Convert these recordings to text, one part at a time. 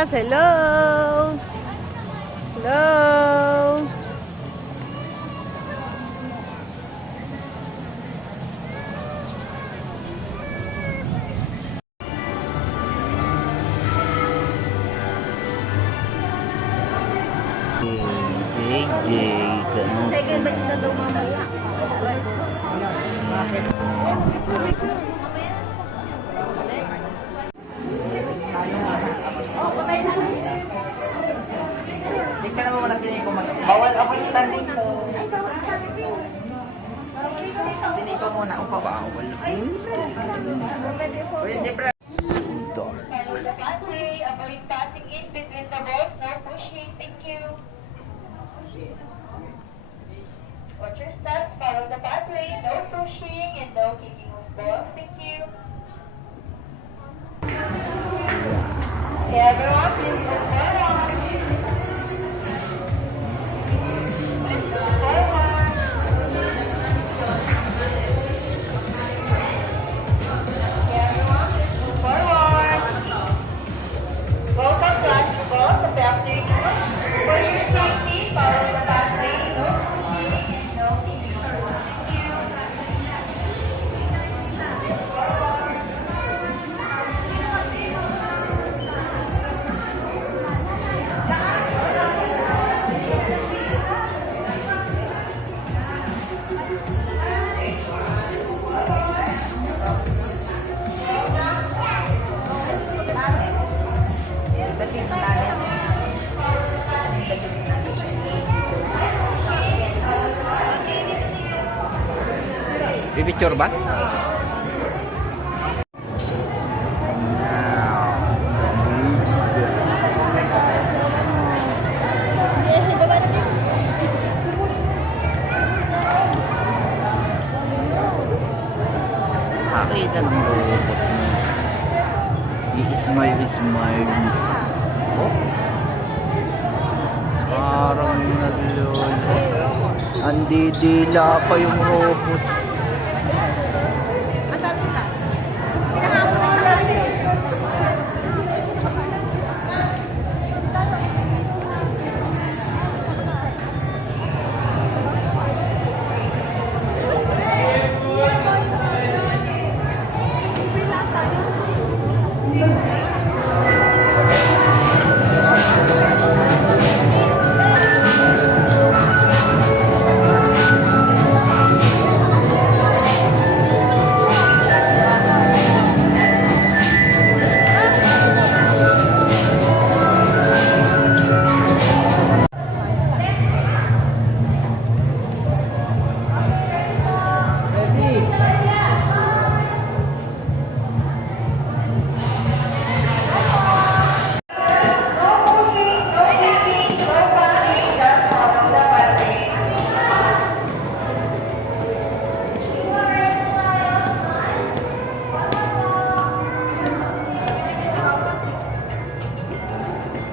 Lucas! Hello! Hello! Second batch na daw mamaya. Bakit? Hindi ka naman wala siniko mag-isa. Bawal ako standing po. Siniko muna. Upa ba? Hindi pre. Follow the pathway, avoid passing in between the balls, nor pushing. Thank you. Watch your steps, follow the pathway, no pushing and no kicking of balls. Thank you. Okay, everyone, please move forward. Please move forward. Okay, everyone, please move forward. Welcome to Ashball, the pathway. For your safety, follow the pathway, no pushing and no kicking of balls. Thank you. Pipicture ba? Nakakita ng robot mo. I-smile. Oh? Parang naglolo. Andidila pa yung robot.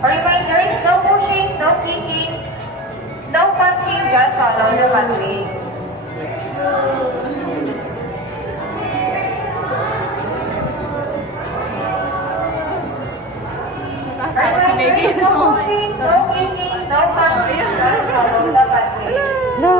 Reminders, no pushing, no kicking, no punching, just follow the pathway. Maybe. No pushing, no kicking, no punching, just follow the pathway. No!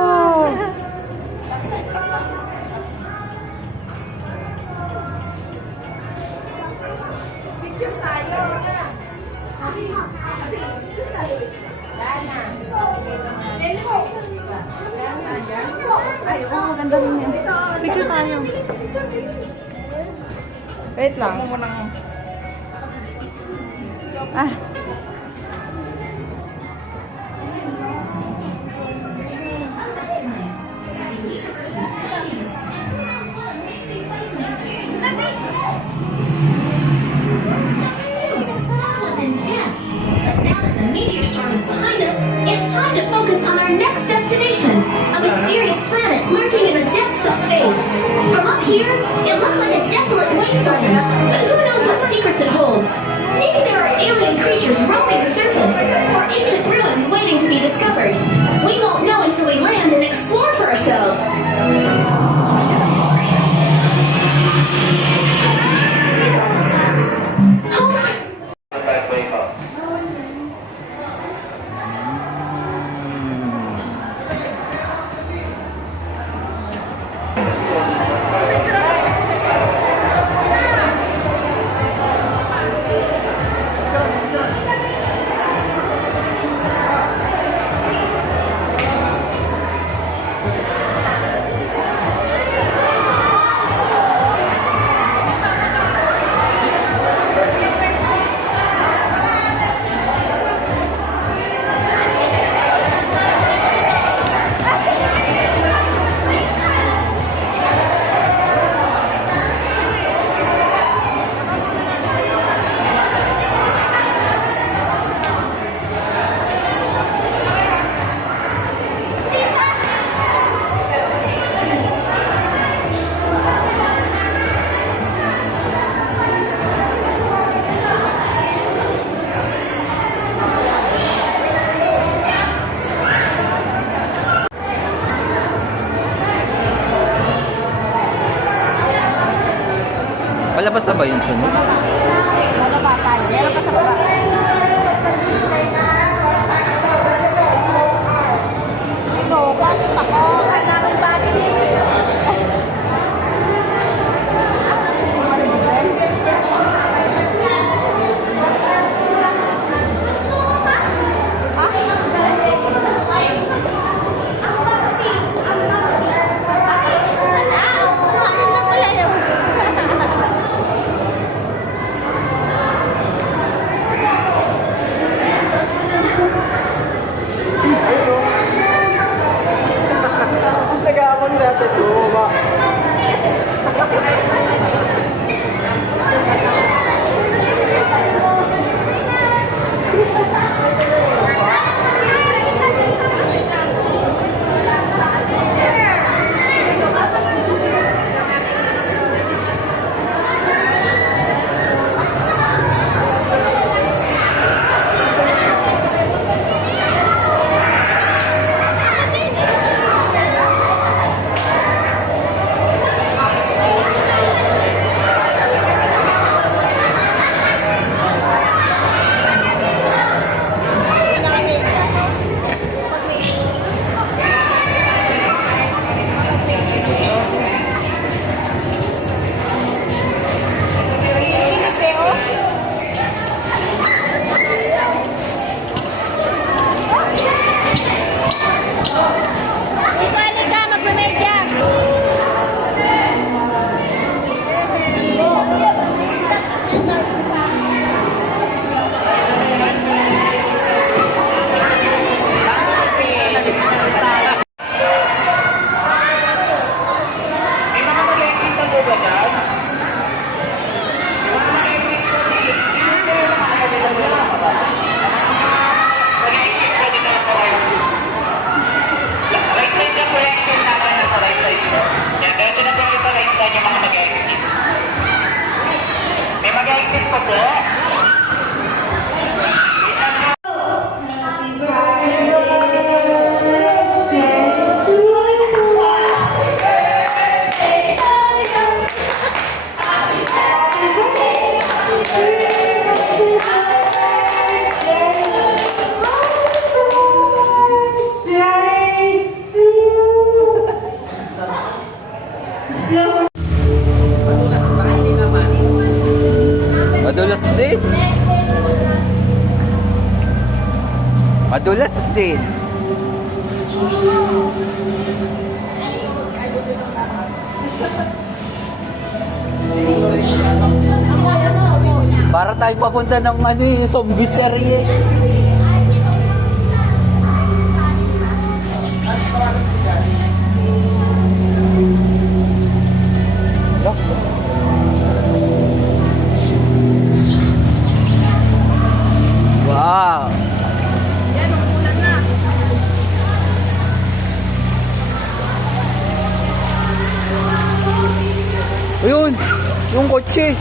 Ay, oo, ganda rin yan. Picture tayo. Wait lang. Ah. Meteor storm is behind us, it's time to focus on our next destination, a mysterious planet lurking in the depths of space. From up here, it looks like a desolate wasteland, but who knows what secrets it holds? Maybe there are alien creatures roaming the surface, or ancient ruins waiting to be discovered. We won't know until we land and explore for ourselves. Hold on! ba yung sunod? Ano ba tayo? Meron pa sa baba. Ito, basta ko. Hanapin ba Nag-aabang dati ito. Madulas din. Madulas din. Para tayo papunta ng zombie serie. Wow. Yan, umulan na. Ayun, yung kotse.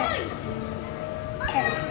Cherry.